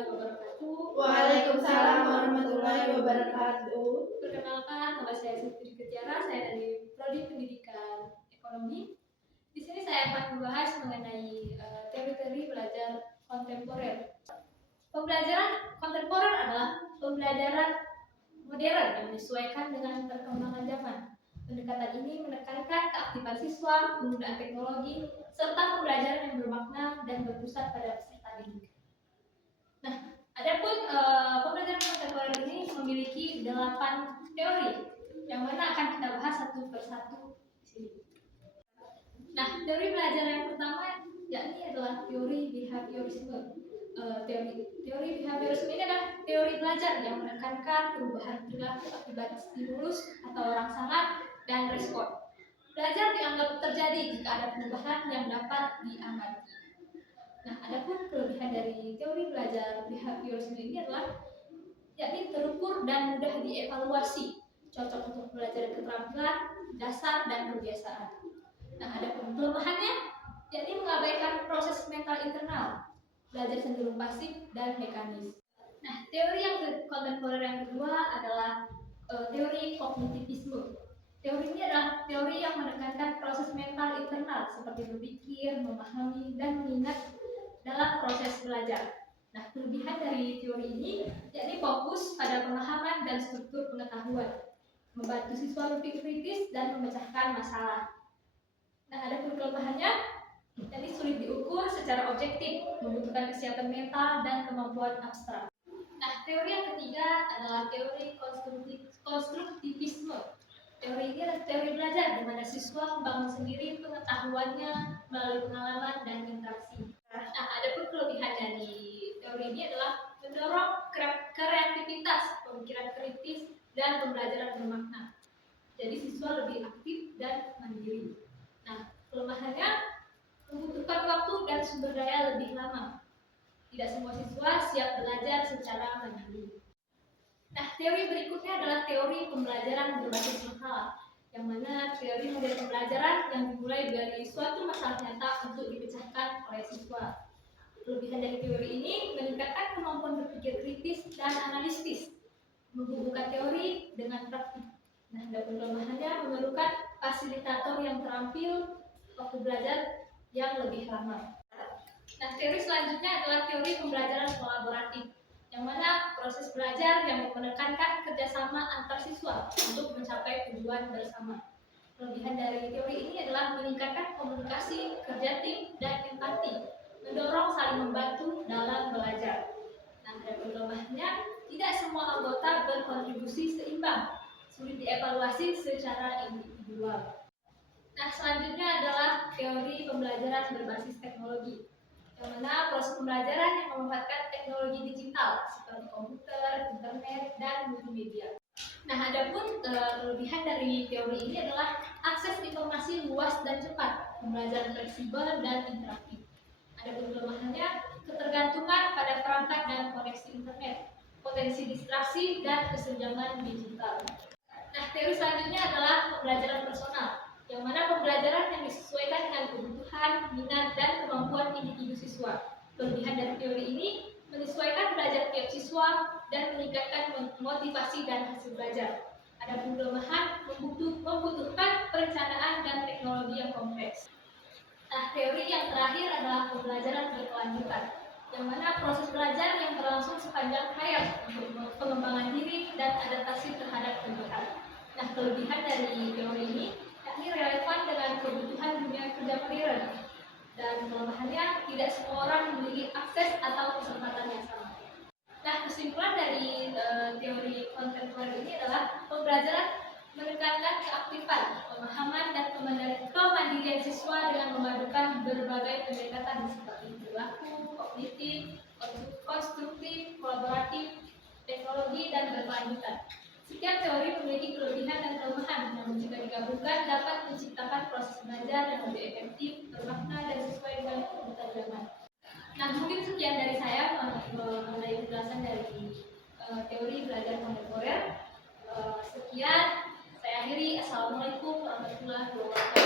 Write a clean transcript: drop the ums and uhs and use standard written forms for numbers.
warahmatullahi wabarakatuh. Waalaikumsalam warahmatullahi wabarakatuh. Perkenalkan, nama saya Siti Ketiara, saya dari Prodi Pendidikan Ekonomi. Di sini saya akan membahas mengenai teori-teori belajar kontemporer. Pembelajaran kontemporer adalah pembelajaran modern yang menyesuaikan dengan perkembangan zaman. Pendekatan ini menekankan keaktifan siswa, penggunaan teknologi, serta pembelajaran yang bermakna dan berpusat pada peserta didik. Nah, adapun pembelajaran kontemporer ini memiliki 8 teori yang mana akan kita bahas satu persatu di sini. Nah, teori belajar yang pertama yakni adalah teori behaviorisme. Teori behaviorisme ini adalah teori belajar yang menekankan perubahan perilaku akibat stimulus atau rangsangan dan respon. Belajar dianggap terjadi jika ada perubahan yang dapat diamati. Nah, adapun kelebihan dari teori belajar behaviorisme ini adalah yakni terukur dan mudah dievaluasi, cocok untuk belajar keterampilan dasar dan kebiasaan. Nah, adapun kelemahannya yakni mengabaikan proses mental internal, belajar cenderung pasif dan mekanis. Nah, teori yang kontemporer yang kedua adalah teori kognitivisme. Teori ini adalah teori yang menekankan proses mental internal seperti berpikir, memahami, dan mengingat dalam proses belajar. Nah, kelebihan dari teori ini yakni fokus pada pemahaman dan struktur pengetahuan, membantu siswa berpikir kritis dan memecahkan masalah. Nah, ada kelemahannya yakni sulit diukur secara objektif, membutuhkan kesiapan mental dan kemampuan abstrak. Nah, teori yang ketiga adalah teori konstruktivisme. Teori ini adalah teori belajar di mana siswa membangun sendiri pengetahuannya melalui pengalaman dan interaksi. Nah, adapun kelebihan dari teori ini adalah mendorong kreativitas, pemikiran kritis, dan pembelajaran bermakna. Jadi siswa lebih aktif dan mandiri. Nah, kelemahannya membutuhkan waktu dan sumber daya lebih lama. Tidak semua siswa siap belajar secara mandiri. Nah, teori berikutnya adalah teori pembelajaran berbasis masalah, yang mana teori model pembelajaran yang dimulai dari suatu masalah nyata untuk dipecahkan oleh siswa. Kelebihan dari teori ini meningkatkan kemampuan berpikir kritis dan analitis, menghubungkan teori dengan praktik. Nah, dan kelemahannya memerlukan fasilitator yang terampil, waktu belajar yang lebih lama. Nah, teori selanjutnya adalah teori pembelajaran kolaboratif, yang mana proses belajar yang menekankan kerjasama antar siswa untuk mencapai tujuan bersama. Kelebihan dari teori ini adalah meningkatkan komunikasi, kerja tim, dan empati, mendorong saling membantu dalam belajar. Nah, ada kelemahannya, tidak semua anggota berkontribusi seimbang, sulit dievaluasi secara individual. Nah, selanjutnya adalah teori pembelajaran berbasis teknologi, yang mana proses pembelajaran yang memanfaatkan teknologi digital seperti komputer, internet, dan multimedia. Nah, adapun kelebihan dari teori ini adalah akses informasi luas dan cepat, pembelajaran fleksibel dan interaktif. Adapun kelemahannya ketergantungan pada perangkat dan koneksi internet, potensi distraksi dan kesenjangan digital. Nah, teori selanjutnya adalah pembelajaran personal, yang mana pembelajaran yang disesuaikan dengan kebutuhan, minat, dan kemampuan individu siswa. Kelebihan dari teori ini menyesuaikan belajar tiap siswa dan meningkatkan motivasi dan hasil belajar. Adapun kelemahan membutuhkan perencanaan dan teknologi yang kompleks. Nah, teori yang terakhir adalah pembelajaran berkelanjutan, yang mana proses belajar yang berlangsung sepanjang hayat untuk pengembangan diri dan adaptasi terhadap perubahan. Nah, kelebihan dari teori ini yakni relevan dengan kebutuhan dunia kerja modern, dan kelemahannya tidak semua orang memiliki akses atau kesempatan yang sama. Nah, kesimpulan dari teori kontemporer ini adalah pembelajaran menekankan keaktifan, pemahaman, dan kemandirian siswa dengan memadukan berbagai pendekatan seperti perilaku, kognitif, konstruktif, kolaboratif, teknologi, dan berkelanjutan. Setiap teori memiliki kelebihan dan kelemahan, namun jika digabungkan dapat menciptakan proses belajar yang lebih efektif, bermakna, dan sesuai dengan kebutuhan zaman. Nah, mungkin sekian dari saya mengenai penjelasan dari teori belajar kontemporer. Sekian, saya akhiri. Assalamualaikum warahmatullahi wabarakatuh.